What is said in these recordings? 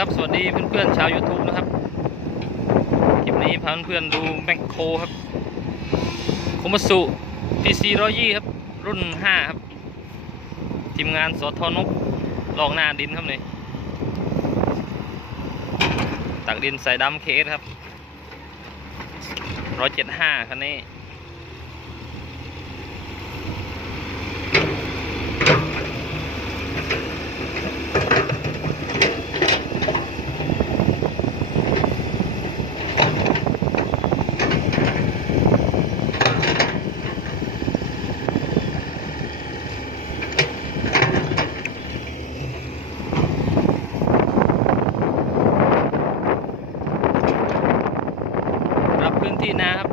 ครับสวัสดีเพื่อนๆชาว YouTube นะครับคลิปนี้พาเพื่อนๆดูแมคโครครับโคมัตสึ PC120 ครับรุ่น 5 ครับทีมงานสทนกลอกหน้าดินครับเลยตักดินใส่ดำเคสครับ175คันนี้พื้นที่นาครับ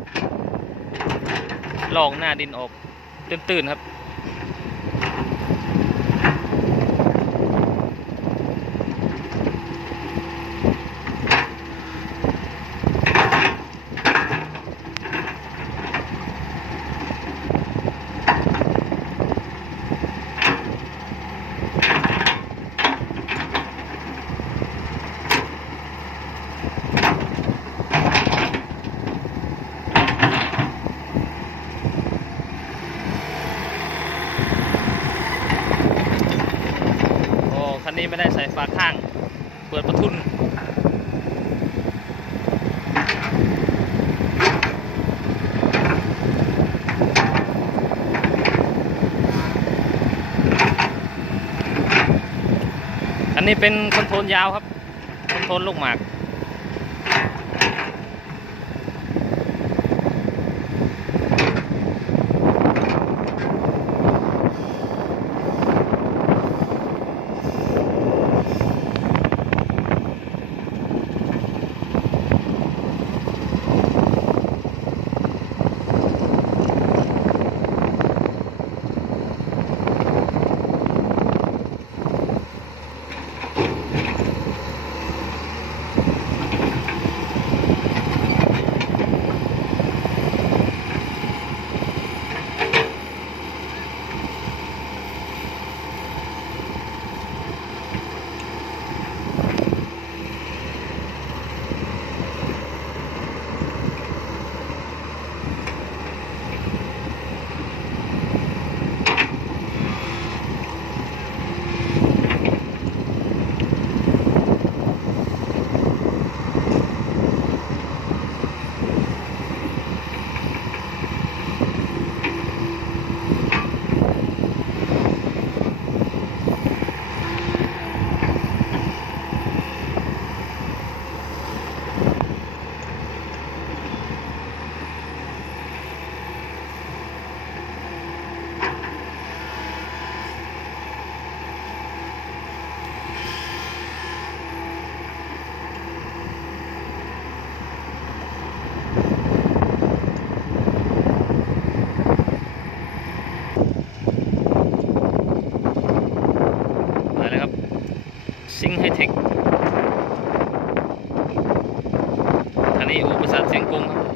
ลอกหน้าดินออกตื้นๆครับคันนี้ไม่ได้ใส่ฝาข้างเปิดประทุนอันนี้เป็นคอนโทรลยาวครับคอนโทรลลูกหมากซิงไฮเทคอันนี้อุปสรรคเสียงกงครับ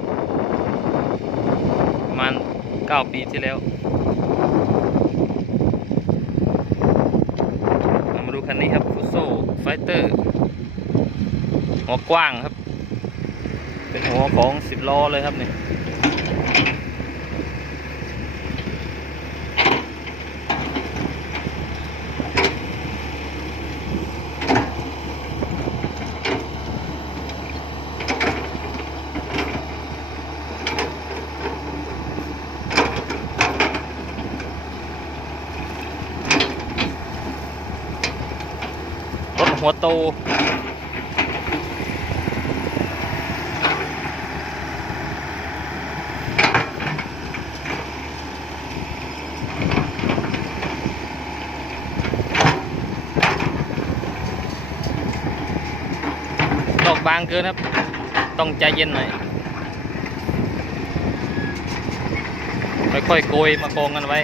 ประมาณ9 ปีที่แล้วมาดูคันนี้ครับฟุโซไฟเตอร์หัวกว้างครับเป็นหัวของ10 ล้อเลยครับนี่หัวโตดอกบางเกินครับต้องใจเย็นหน่อยค่อยๆโกยมากองกันไว้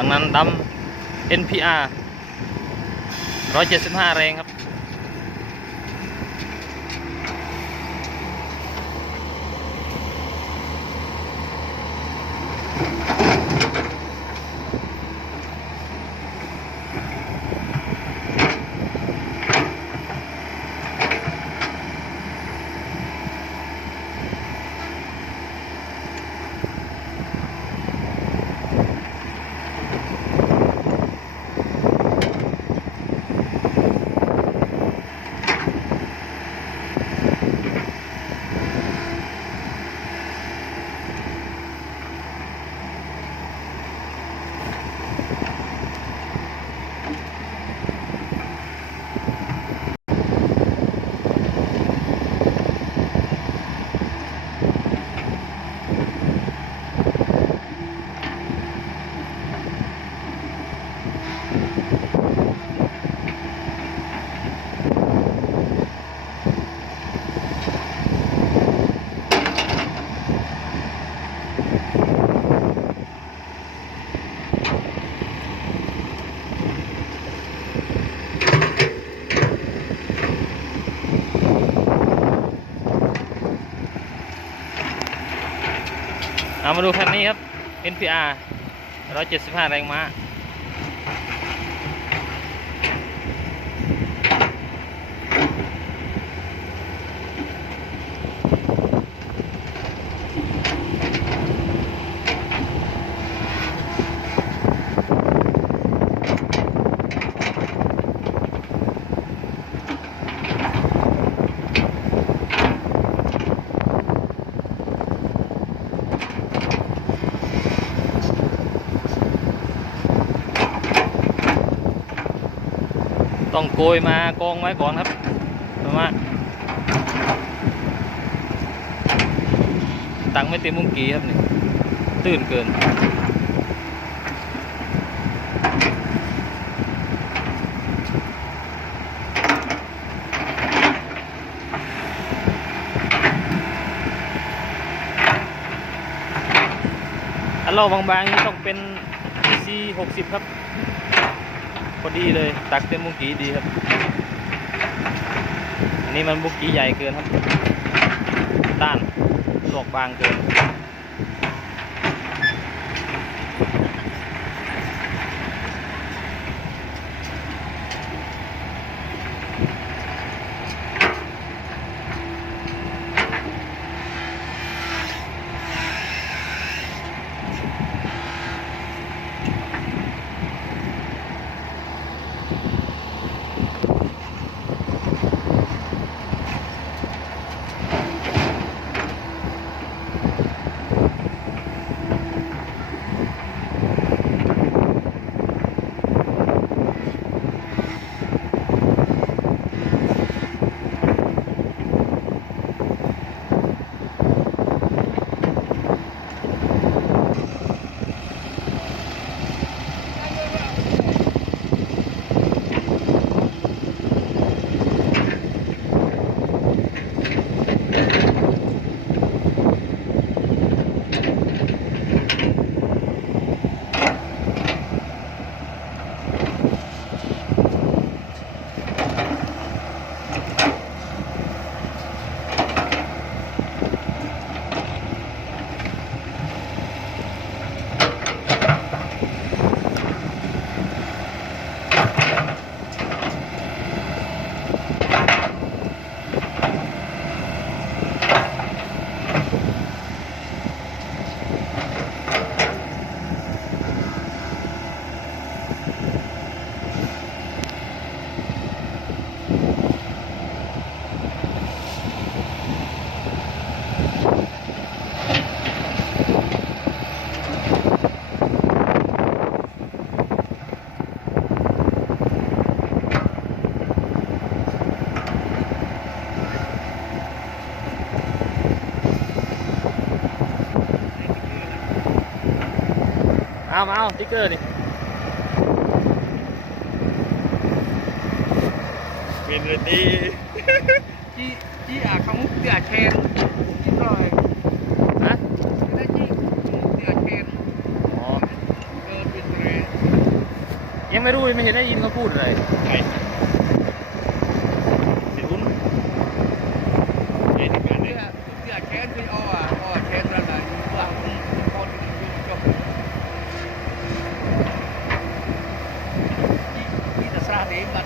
ทางนั้นดำ NPR 175 แรงครับ เอามาดูคันนี้ครับ NPR 175 แรงม้าต้องโกยมากองไว้ก่อนครับประมาณตังไม่เต็มมุ้งกี้ครับนี่ตื่นเกินอันเราบางๆนี่ต้องเป็น PC120 ครับพอดีเลยตักเต็มมุ้งกี้ดีครับอันนี้มันมุ้งกี้ใหญ่เกินครับด้านหลวกบางเกินเอาติ๊กเกอร์นี่เป็นเลยดีจี้เขาเตือแคนจี้ลอยฮะได้จี้เตือแคนอ๋อเป็นแรง ยังไม่รู้เลยไม่เห็นได้ยินเขาพูดเลยไงสิอุ้นเตือแคนคืออ้อแคนอะไรว่าคนจบจี้จะสร้างเองกัน